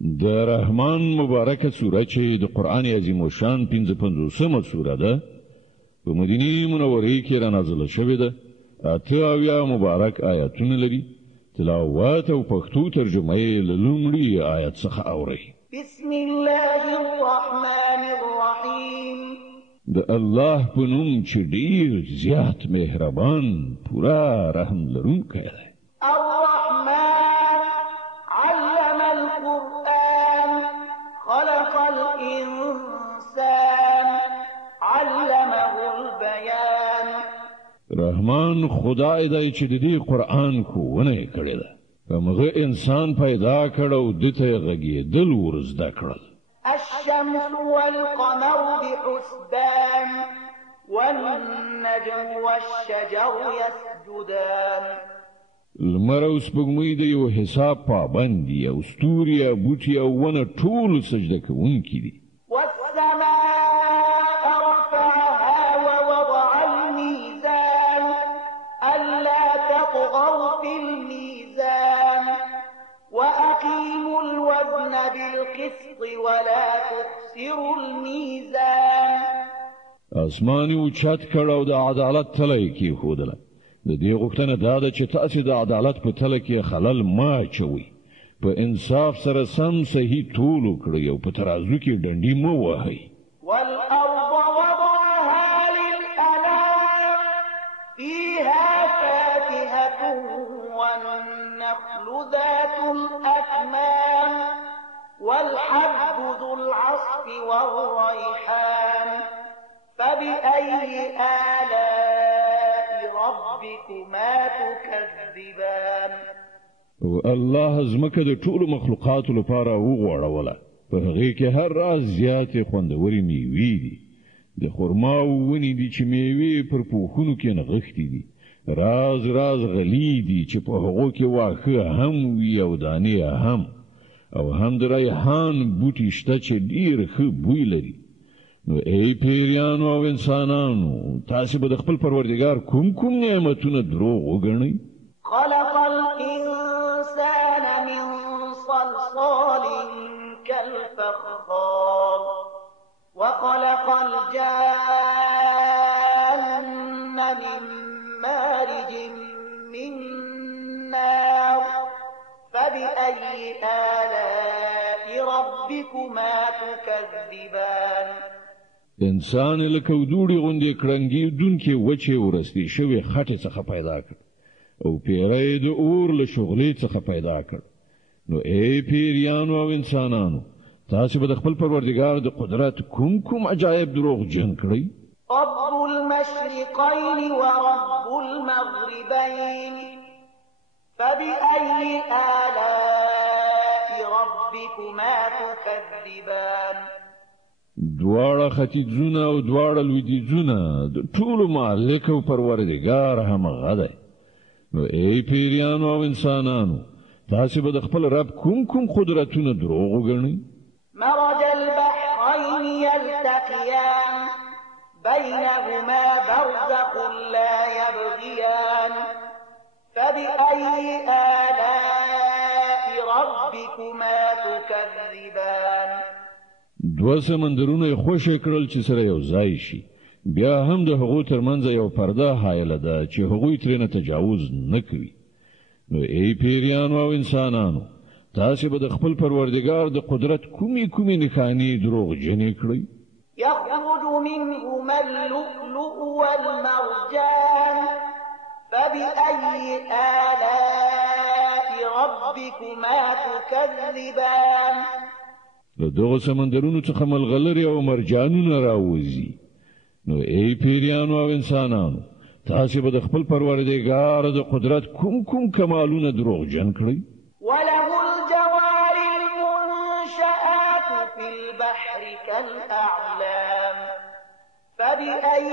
د رحمان مبارکه سوره چې د قرآن عظیم الشان 55مه سوره ده په مدینه منوره کې را نازله شوې ده. اته مبارک آیاتونه لري. تلاوت او پښتو ترجمه یې له لومړي آیت څخه اورئ. بسم الله الرحمن الرحیم. د الله په نوم چې ډیر زیات مهربان پورا رحم لرونکی دی. الرحمن علم القرآن خلق الإنسان علمه البيان. رحمان خدای دی چې د دې قرآن ښوونه کړې ده. هغه انسان پیدا کړ او دته غږېدل ورزده کړل. الشمس والقمر بحسبان والنجم والشجر يسجدان. لمر او سپوږمۍ د یو حساب پابند دي او ستوري او بوټي او ونه ټول سجده کوونکي دي. والسماء رفعها ووضع الميزان ألا تطغوا في الميزان وأقيموا الوزن بالقسط ولا تخسروا الميزان. اسماني اوچت کړ او د عدالت تله کې خودله. د دې غوښتنه دا ده چې تاسو د عدالت په تله کې خلل ما چوي. په انصاف سره سم صحیح طول کړی او په ترازو کې ډنډي مو وهي. والأرض وضعها للأنام فيها فاكهة والنخل ذات الأكمام والحب ذو العصف والريحان فبأي آلاء ربكما تكذبان. الله زمکه د ټولو مخلوقاتو لپاره وغوړوله. په هغه کې هر راز زیاتې خوندورې میوې دي. د خرما ونې دي چې میوې پر پوښونو کې نغښتې دي. راز راز غلې دي چې په هغو کې واښه هم وي او دانې هم. او هم د ریحان بوټي شته چې ډېر ښه بوی لري. نو ای پیریانو او انسانانو تاسو به د خپل پروردګار کوم نعمتونه دروغ وګڼئ؟ خلق الإنسان من صلصال كالفخار وخلق الجان من مارج من نار فبأي آلاء ربكما تكذبان. انسان لکه دوړي غوندې کړنګي دونکې وچې ورستې شوې خټې څخه پیدا کړ او پیری د اور له شغلې څخه پیدا کړ. نو ای پیریانو او انسانانو تاسو به د خپل پروردګار د قدرت کوم عجایب دروغ جن کړئ؟ رب المشرقين ورب المغربين فبأي آلاء ربكما تكذبان. دواړه ختیځونه او دواړه لویدیځونه د ټولو مالک او پروردګار همغه دی. نو ای پیریانو او انسانانو تاسو به د خپل رب کوم قدرتونه دروغ وګڼئ؟ مرج البحرين يلتقيان بينهما برزخ لا يبغيان فبأي آلاء ربكما تكذبان. دو سمندرونه خوشی کړل چې سره یو ځای شي. بیا هم د هغو ترمنځ یو پرده حایله ده چې هغوی ترېنه تجاوز نه کوي. نو ای پیریانو او انسانانو تاسو به د خپل پروردګار د قدرت کومې نښانې دروغ جنې کړئ؟ يخرج منهما اللؤلؤ والمرجان فبأي آلاء ربكما تكذبان. د دغه سمندرونو څخه ملغلرې او مرجانونه راوځي. نو ای پیریانو او انسانانو تاسو به د خپل پروردګار د قدرت کوم کمالونه دروغ جن کړئ؟ وله الجوار المنشآت في البحر كالأعلام فبأي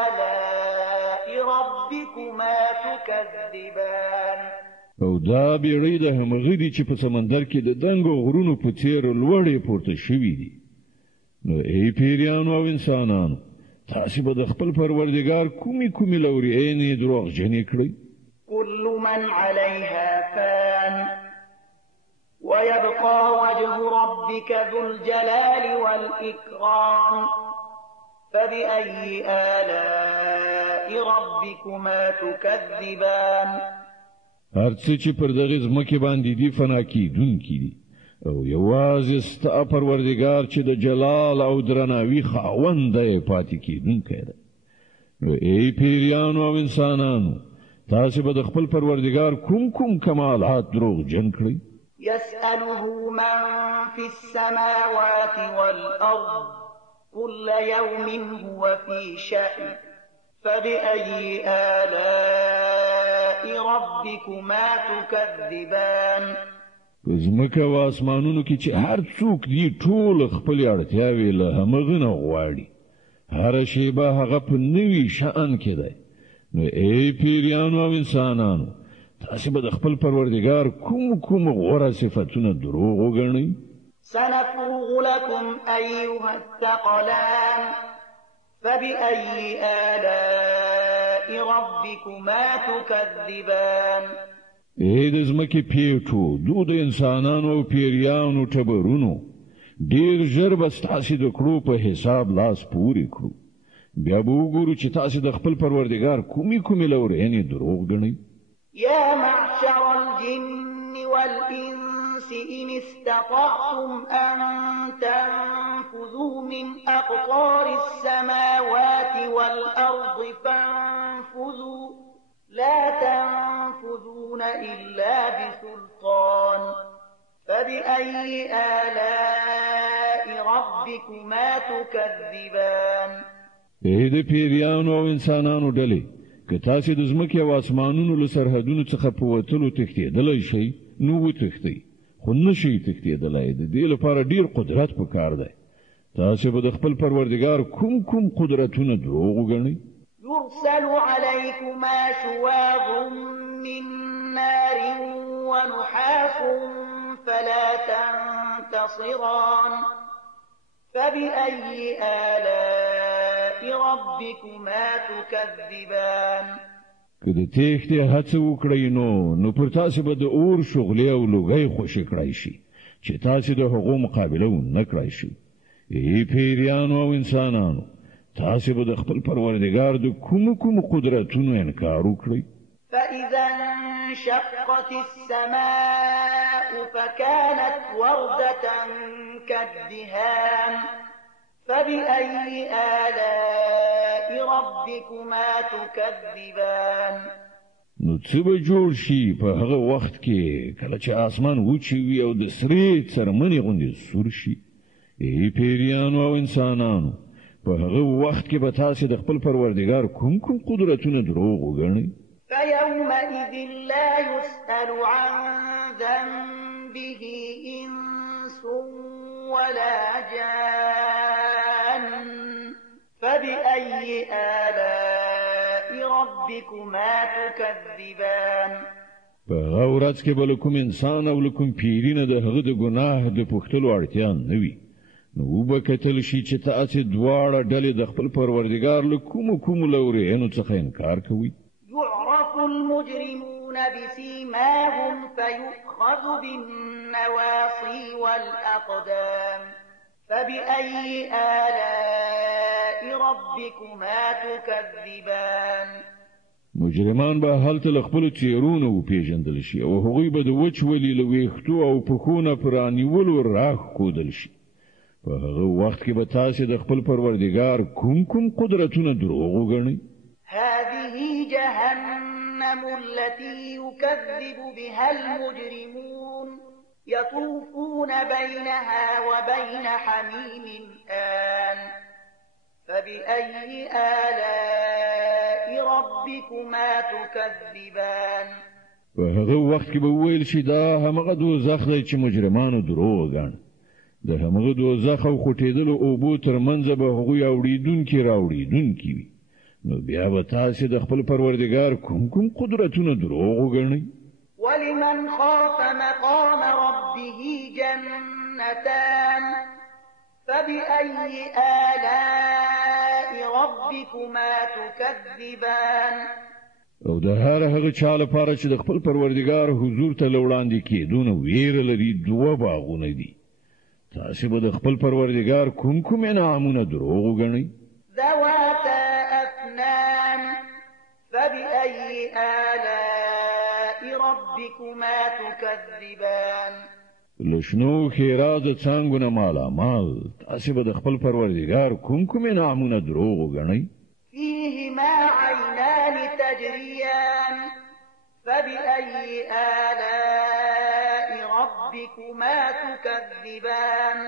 آلاء ربكما تكذبان. او دا بیړۍ د همغې دي چې په سمندر کې د دنګو غرونو په څیر لوړې پورته شوي دي. نو ای پیریانو او انسانانو تاسو به د خپل پروردګار کومې لورینې دروغ جنې کړئ؟ كل من عليها فان ويبقى وجه ربك ذو الجلال والإكرام فبأي آلاء ربكما تكذبان هرڅه چې پر دغه ځمکه باندې دی فنا کیدونکي دي او یوازې ستا پروردګار چې د جلال او درناوي خاوند دی پاتې کیدونکی دی نو ای پیریانو او انسانانو تاسو به د خپل پروردګار کوم کمالات دروغجن کړئ يسأله من في السماوات والأرض كل يوم هو في شأن فبأي آلاء ربكما تكذبان زمکه او اسمانونو کې چې هر څوک دی ټول خپل اړتیاوې له همغه نه غواړي هر شی به هغه په نوي شأن کې دی نو ای پیریانو او انسانانو تاسو به د خپل پروردګار کوم غوره صفاتونه دروغ وګڼئ سنفرغ لكم أيها الثقلان فبأي آلاء ربكما تكذبان ای د ځمکې پیټو د انسانانو او پیریانو ټبرونو ډیر ژر به ستاسو د کړو په حساب لاس پورې کړو بیا به وګورو چې تاسو د خپل پروردګار کومې لورینې دروغ ګڼئ يا معشر الجن والإنس إن استطعتم أن تنفذوا من أقطار السماوات والأرض فانفذوا لا تنفذون إلا بسلطان فبأي آلاء ربكما تكذبان ای د پیریانو او انسانانو ډلې که تاسو د ځمکې او اسمانونو له سرحدونو څخه په وتلو تښتېدلی شئ نو وتښتئ خو نشئ تښتېدلی د دې لپاره ډیر قدرت پکار دی تاسو به د خپل پروردګار کوم قدرتونه دروغ وګڼئ يرسل عليكما شواظ من نار ونحاس فلا تنتصران فبأي آلاء ربكما تكذبان که د تېښتې هڅه وکړئ نو پر تاسو به د اور شغلې او لوګۍ خوشې کړای شي چې تاسو د هغو مقابله ونه کړای شئ ای پیریانو او انسانانو تاسو به د خپل پروردګار د کوم قدرتونو انکار وکړئ فإذا انشقت السماء فكانت وردة كالدهان فبأي آلاء ربكما تكذبان نو څه به جوړ شي په هغه وخت کې کله چې اسمان وچی وي او د سرې څرمنې غوندې سور شي ای پیریانو او انسانانو په هغه وخت کې به تاسو د خپل پروردګار کوم قدرتونه دروغ وګڼئ فيومئذ لا يسأل عن ذنبه إنس ولا جان فبأي آلاء ربكما تكذبان په هغه ورځ کې به له کوم انسان او له کوم پیری نه د هغه د ګناه د پوښتلو اړتیا نه وي نو به کتل شي چې تاسو دواړه ډلې د خپل پروردګار له کوم لورینو څخه انکار کوي يعرف المجرمون بسيماهم فيؤخذ بالنواصي والأقدام فبأي آلاء ربكما تكذبان مجرمان به هلته له خپل چیرونو پیژندل شي او هغوی به د وچولي له ویښتو او پښونه پرانیولو راخ کودل شي په هغه وخت کې به تاسو د خپل پروردګار کوم قدرتونه دروغ وګڼئ هذه جهنم التي يكذب بها المجرمون يطوفون بينها وبين حميم آن فبأي آلاء ربكما تكذبان په هغه وخت کې به ویل شي دا همغه دوزخ دی چې مجرمانو دروغ وګڼي د همغه دوزخ او خټېدلو اوبو ترمنځ به هغوی راوړېدونکي وي نو بیا به تاسو د خپل پروردګار کوم قدرتونه دروغ وګڼئ ولمن خاف مقام ربه جنتان فبأي آلاء ربكما تكذبان او د هر هغه چا لپاره چې د خپل پروردګار حضور ته وړاندې کېدونه ویره لري دوه باغونه دي تاسو به د خپل پروردګار کوم انعامونه دروغ وګڼئ ذواتا أفنان فبأي آلاء ربكما تكذبان لشنو خیرات څنګه مالا مال تاسو به د خپل پروردګار کوم انعامونه دروغ وګڼئ فيهما عينان تجريان فبأي آلاء ربكما تكذبان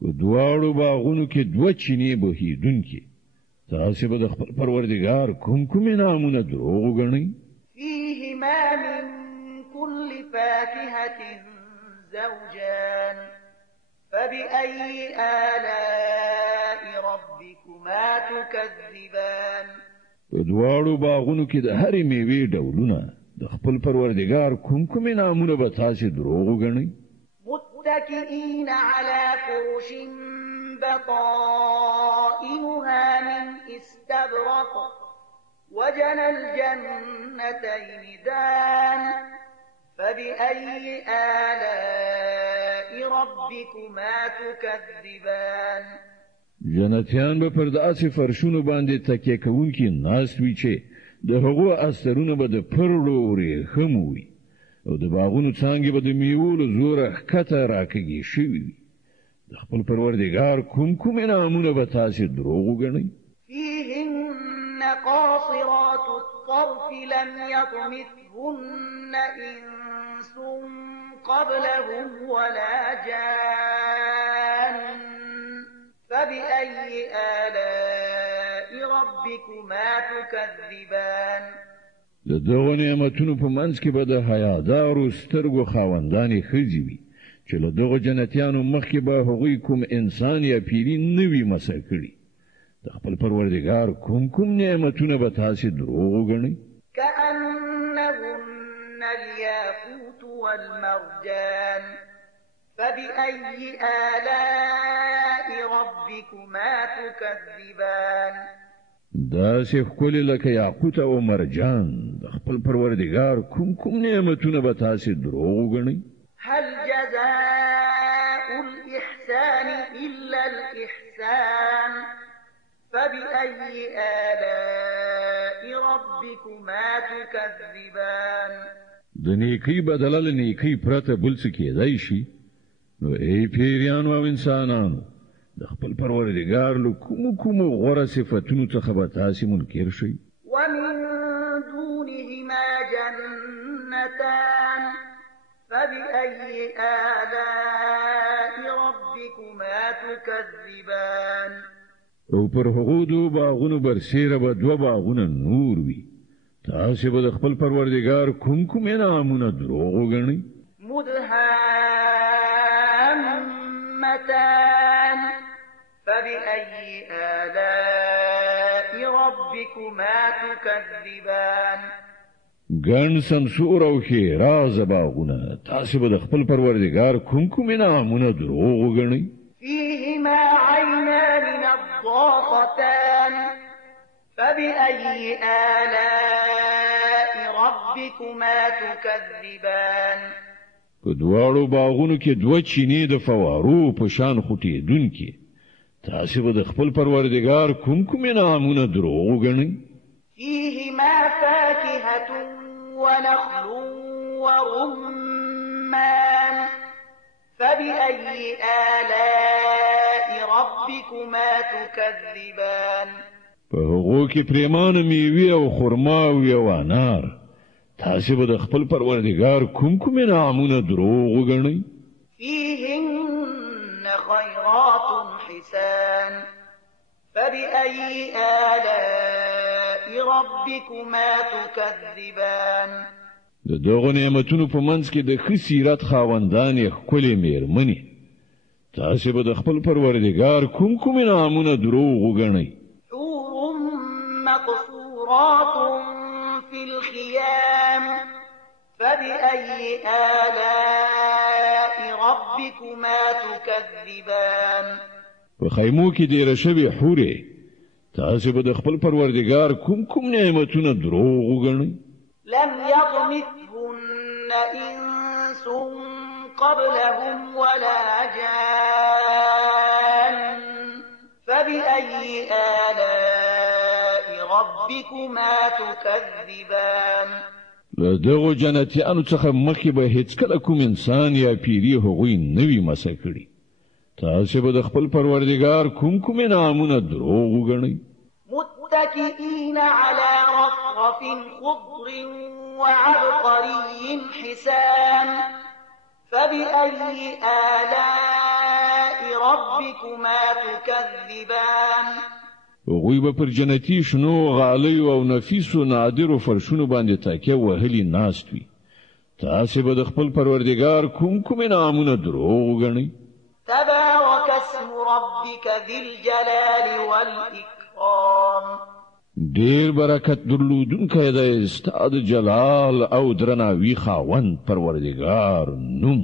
په دواړو باغونو کې دوه چینې بهیدونکي تاسو به د خپل پروردګار کوم انعامونه دروغ وګڼئ فيهما من كل فاكهة زوجان فبأي آلاء ربكما تكذبان په دواړو باغونو کې د هرې میوې ډولونه د خپل پروردګار کوم انعامونه به تاسو دروغ وګڼئ متكئين على فرش بطائنها من استبرق وجنى الجنتين دان فبأي آلاء ربكما تكذبان جنتیان به پر داسې فرشونو باندې تکیه کوونکي ناست وي چې د هغو استرونه به د پرړو ورېښمو وي او د باغونو څانګې به د میوو له زوره ښکته راکږي شوي وي د خپل پروردګار کوم انعامونه به تاسې دروغ وګڼئ فيهن قاصرات الطرف لم يطمثهن إنس قبلهم ولا جان فبأي آلاء ربكما تكذبان د دغو نعمتونو په منځ کې به د حیادارو سترګو خاوندانې ښځې وي چې له دغو جنتیانو مخکې به هغوی کوم انسان یا پیري نه وي مسه کړي د خپل پروردګار کوم نعمتونه به تاسې دروغ وګڼئ كأنهن الياقوت والمرجان فبأي آلاء ربكما تكذبان داسې ښکلې لکه یاقوت او مرجان د خپل پروردګار کوم نعمتونه به تاسې دروغ وګڼئ هل جزاء الإحسان إلا الإحسان فبأي آلاء ربكما تكذبان د نیکی بدله له نیکی پرته بل څه کېدای شي نو ای پیریانو او انسانانو د خپل پروردګار له کوم غوره صفاتونو څخه به تاسې منکر شئ ومن دونهما جنتان فبأي آلاء ربكما تكذبان او پر هغو دو باغونو برسیره به دوه باغونه نور وي تاسې به د خپل پروردګار کوم انعامونه دروغ وګڼئ مدهامتان فبأي آلاء ربكما تكذبان ګڼ سمسور او ښېراز باغونه تاسې به د خپل پروردګار کوم انعامونه دروغ وګڼئ فيهما عينان نضاختان فبأي آلاء ربكما تكذبان په دواړو باغونو کې دوه چینې د فوارو په شان خوټېدونکي تاسې به د خپل پروردګار کوم انعامونه دروغ وګڼئ فيهما فاكهة ونخل ورمان فبأي آلاء ربكما تكذبان په هغو کې پریمانه میوې او خرماوې او انار تاسې به د خپل پروردګار کوم انعامونه دروغ وګڼئ فيهن خيرات حسان فبأي آلاء ربكما تكذبان د دغو نعمتونو په منځ کې د ښه سیرت خاوندانې ښکلې مېرمنې تاسې به د خپل پروردګار کوم انعامونه دروغ وګڼئ حور مقصورات في الخيام فبأي آلاء ربكما تكذبان په خیمو کې ډېره شوې حورې تاسو به د خپل پروردګار کوم نعمتونه دروغ وګڼئ؟ لم يطمثهن إنس قبلهم ولا جان فبأي آلاء ربكما تكذبان. له دغو جنتیانو څخه مخکې به هیڅکله کوم انسان یا پیری هغوی نه وي مسه کړي. تاسو به د خپل پروردګار کوم انعامونه دروغ وګڼئ؟ متكئين على رفرف خضر وعبقري حسان فبأي آلاء ربكما تكذبان. هغوی به پر جنتی شنو غالیو او نفیسو نادرو فرشونو باندې تاکیه وهلي ناست وي. تاسو به د خپل پروردګار کوم انعامونه دروغ وګڼئ؟ تبارك اسم ربك ذي الجلال والإكرام. ډیر برکت درلودونکی دی ستا د جلال او درناوي خاوند پروردګار نوم.